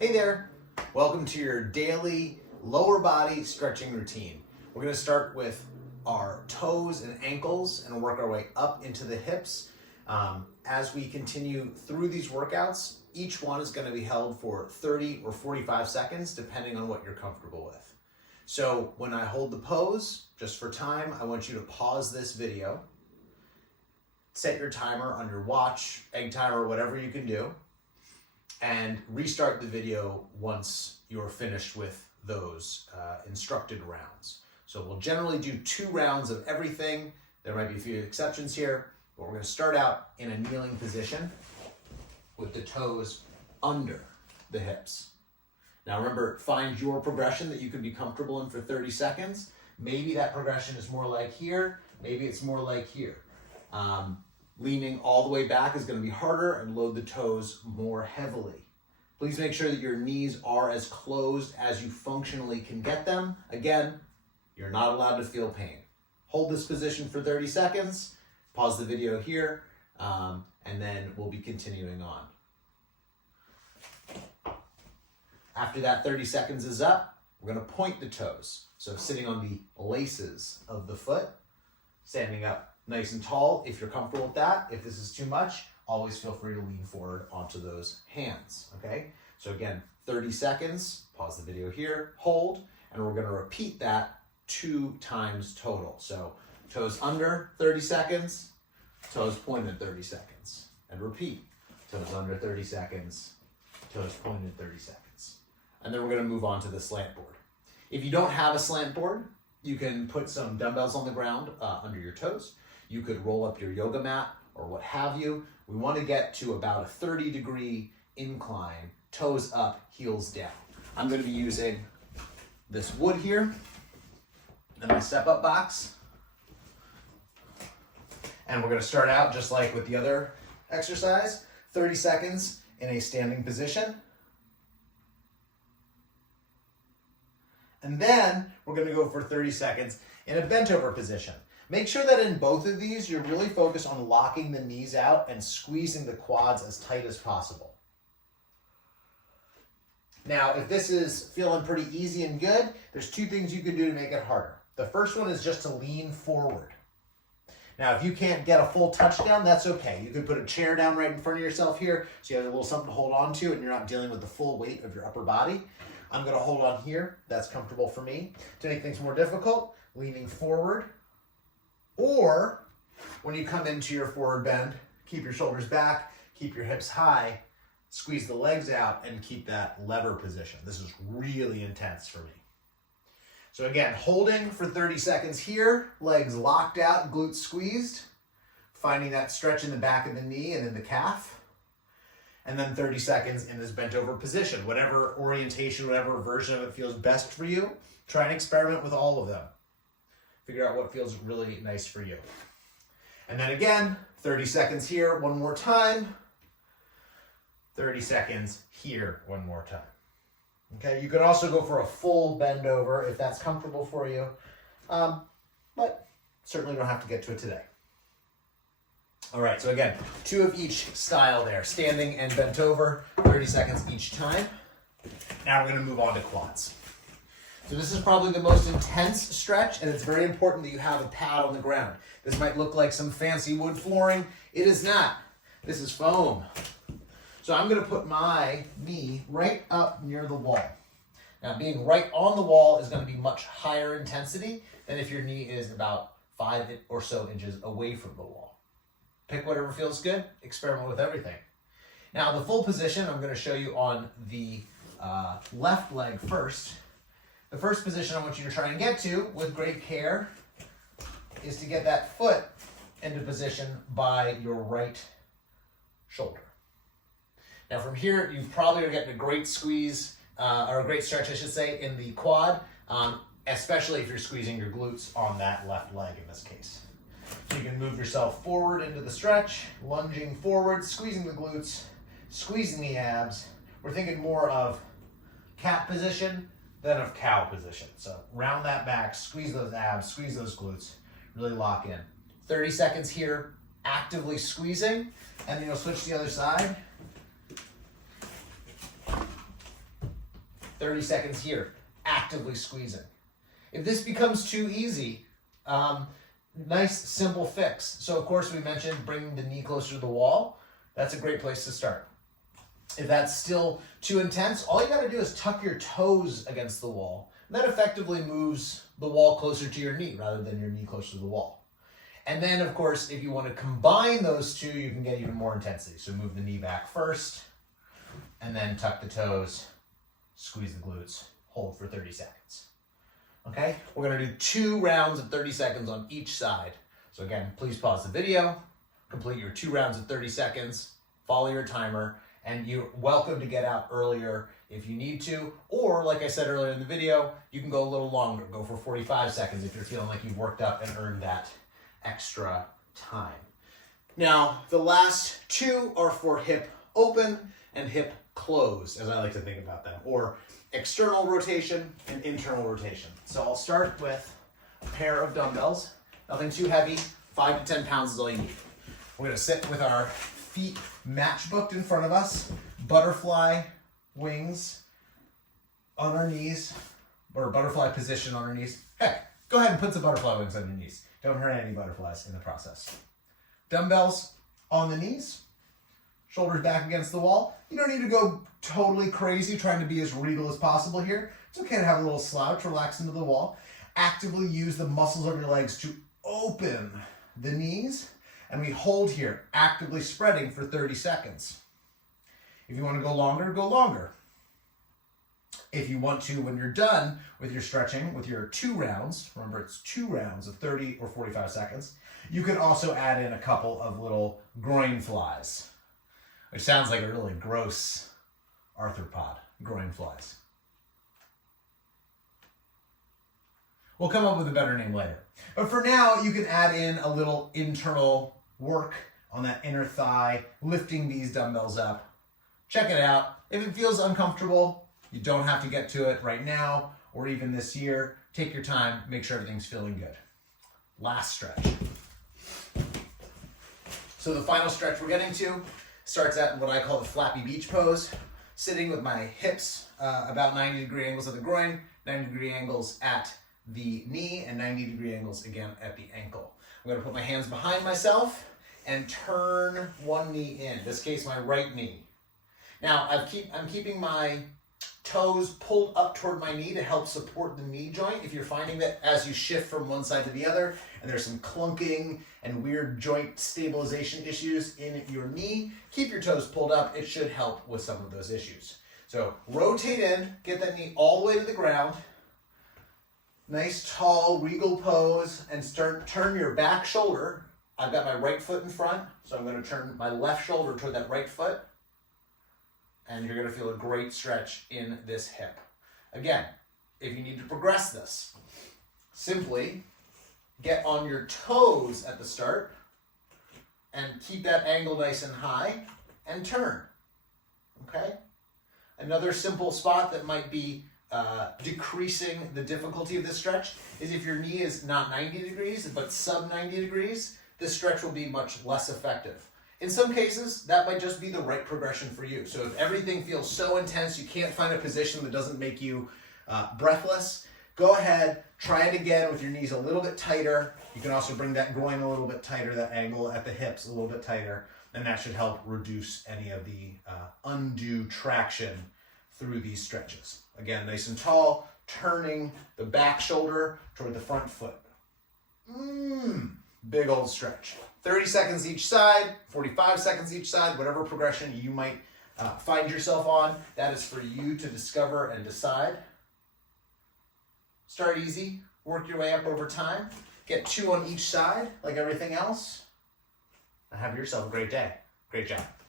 Hey there, welcome to your daily lower body stretching routine. We're going to start with our toes and ankles and work our way up into the hips. As we continue through these workouts, each one is going to be held for 30 or 45 seconds depending on what you're comfortable with. So when I hold the pose, just for time, I want you to pause this video, set your timer on your watch, egg timer, whatever you can do, and restart the video once you're finished with those instructed rounds. So we'll generally do 2 rounds of everything. There might be a few exceptions here, but we're going to start out in a kneeling position with the toes under the hips. Now remember, find your progression that you could be comfortable in for 30 seconds. Maybe that progression is more like here, maybe it's more like here. Leaning all the way back is going to be harder and load the toes more heavily. Please make sure that your knees are as closed as you functionally can get them. Again, you're not allowed to feel pain. Hold this position for 30 seconds, pause the video here, and then we'll be continuing on. After that 30 seconds is up, we're going to point the toes. So sitting on the laces of the foot, standing up nice and tall if you're comfortable with that. If this is too much, always feel free to lean forward onto those hands, okay? So again, 30 seconds, pause the video here, hold, and we're gonna repeat that 2 times total. So toes under 30 seconds, toes pointed 30 seconds, and repeat. Toes under 30 seconds, toes pointed 30 seconds. And then we're gonna move on to the slant board. If you don't have a slant board, you can put some dumbbells on the ground under your toes. You could roll up your yoga mat or what have you. We want to get to about a 30-degree incline, toes up, heels down. I'm going to be using this wood here and my step-up box. And we're going to start out just like with the other exercise, 30 seconds in a standing position. And then we're going to go for 30 seconds in a bent over position. Make sure that in both of these, you're really focused on locking the knees out and squeezing the quads as tight as possible. Now, if this is feeling pretty easy and good, there's 2 things you can do to make it harder. The first one is just to lean forward. Now, if you can't get a full touchdown, that's okay. You can put a chair down right in front of yourself here so you have a little something to hold on to and you're not dealing with the full weight of your upper body. I'm going to hold on here. That's comfortable for me. To make things more difficult, leaning forward. Or when you come into your forward bend, keep your shoulders back, keep your hips high, squeeze the legs out, and keep that lever position. This is really intense for me. So again, holding for 30 seconds here, legs locked out, glutes squeezed, finding that stretch in the back of the knee and in the calf. And then 30 seconds in this bent over position. Whatever orientation, whatever version of it feels best for you, try and experiment with all of them. Figure out what feels really nice for you. And then again, 30 seconds here, one more time. 30 seconds here, one more time. Okay, you could also go for a full bend over if that's comfortable for you, but certainly don't have to get to it today. All right, so again, 2 of each style there, standing and bent over, 30 seconds each time. Now we're gonna move on to quads. So this is probably the most intense stretch, and it's very important that you have a pad on the ground. This might look like some fancy wood flooring. It is not. This is foam. So I'm going to put my knee right up near the wall. Now, being right on the wall is going to be much higher intensity than if your knee is about 5 or so inches away from the wall. Pick whatever feels good. Experiment with everything. Now, the full position I'm going to show you on the left leg first. The first position I want you to try and get to with great care is to get that foot into position by your right shoulder. Now from here, you've probably going to get a great squeeze, or a great stretch, I should say, in the quad, especially if you're squeezing your glutes on that left leg in this case. So you can move yourself forward into the stretch, lunging forward, squeezing the glutes, squeezing the abs. We're thinking more of cat position than of cow position. So round that back, squeeze those abs, squeeze those glutes, really lock in. 30 seconds here, actively squeezing, and then you'll switch to the other side. 30 seconds here, actively squeezing. If this becomes too easy, nice simple fix. So of course we mentioned bringing the knee closer to the wall. That's a great place to start. If that's still too intense, all you gotta do is tuck your toes against the wall. That effectively moves the wall closer to your knee rather than your knee closer to the wall. And then, of course, if you want to combine those two, you can get even more intensity. So move the knee back first, and then tuck the toes, squeeze the glutes, hold for 30 seconds. Okay? We're going to do 2 rounds of 30 seconds on each side. So again, please pause the video, complete your 2 rounds of 30 seconds, follow your timer, and you're welcome to get out earlier if you need to, or like I said earlier in the video, you can go a little longer, go for 45 seconds if you're feeling like you've worked up and earned that extra time. Now, the last 2 are for hip open and hip close, as I like to think about them, or external rotation and internal rotation. So I'll start with a pair of dumbbells, nothing too heavy, 5 to 10 pounds is all you need. We're gonna sit with our feet matchbooked in front of us, butterfly wings on our knees, or butterfly position on our knees. Heck, go ahead and put some butterfly wings on your knees. Don't hurt any butterflies in the process. Dumbbells on the knees, shoulders back against the wall. You don't need to go totally crazy trying to be as regal as possible here. It's okay to have a little slouch, relax into the wall. Actively use the muscles of your legs to open the knees, and we hold here, actively spreading for 30 seconds. If you want to go longer, go longer. If you want to, when you're done with your stretching, with your 2 rounds, remember it's 2 rounds of 30 or 45 seconds, you can also add in a couple of little groin flies, which sounds like a really gross arthropod, groin flies. We'll come up with a better name later. But for now, you can add in a little internal work on that inner thigh, lifting these dumbbells up. Check it out. If it feels uncomfortable, you don't have to get to it right now or even this year. Take your time, make sure everything's feeling good. Last stretch. So the final stretch we're getting to starts at what I call the flappy beach pose, sitting with my hips about 90-degree angles at the groin, 90-degree angles at the knee, and 90-degree angles again at the ankle. I'm gonna put my hands behind myself and turn one knee in this case my right knee. Now I'm keeping my toes pulled up toward my knee to help support the knee joint. If you're finding that as you shift from one side to the other and there's some clunking and weird joint stabilization issues in your knee, keep your toes pulled up. It should help with some of those issues. So rotate in, get that knee all the way to the ground. Nice tall regal pose, and turn your back shoulder. I've got my right foot in front, so I'm going to turn my left shoulder toward that right foot. And you're going to feel a great stretch in this hip. Again, if you need to progress this, simply get on your toes at the start and keep that angle nice and high and turn. Okay? Another simple spot that might be decreasing the difficulty of this stretch is if your knee is not 90 degrees but sub 90 degrees, this stretch will be much less effective. In some cases, that might just be the right progression for you. So if everything feels so intense, you can't find a position that doesn't make you breathless, go ahead, try it again with your knees a little bit tighter. You can also bring that groin a little bit tighter, that angle at the hips a little bit tighter, and that should help reduce any of the undue traction through these stretches. Again, nice and tall, turning the back shoulder toward the front foot. Big old stretch. 30 seconds each side, 45 seconds each side, whatever progression you might find yourself on, that is for you to discover and decide. Start easy, work your way up over time, get 2 on each side like everything else, and have yourself a great day. Great job.